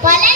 ¿Cuál?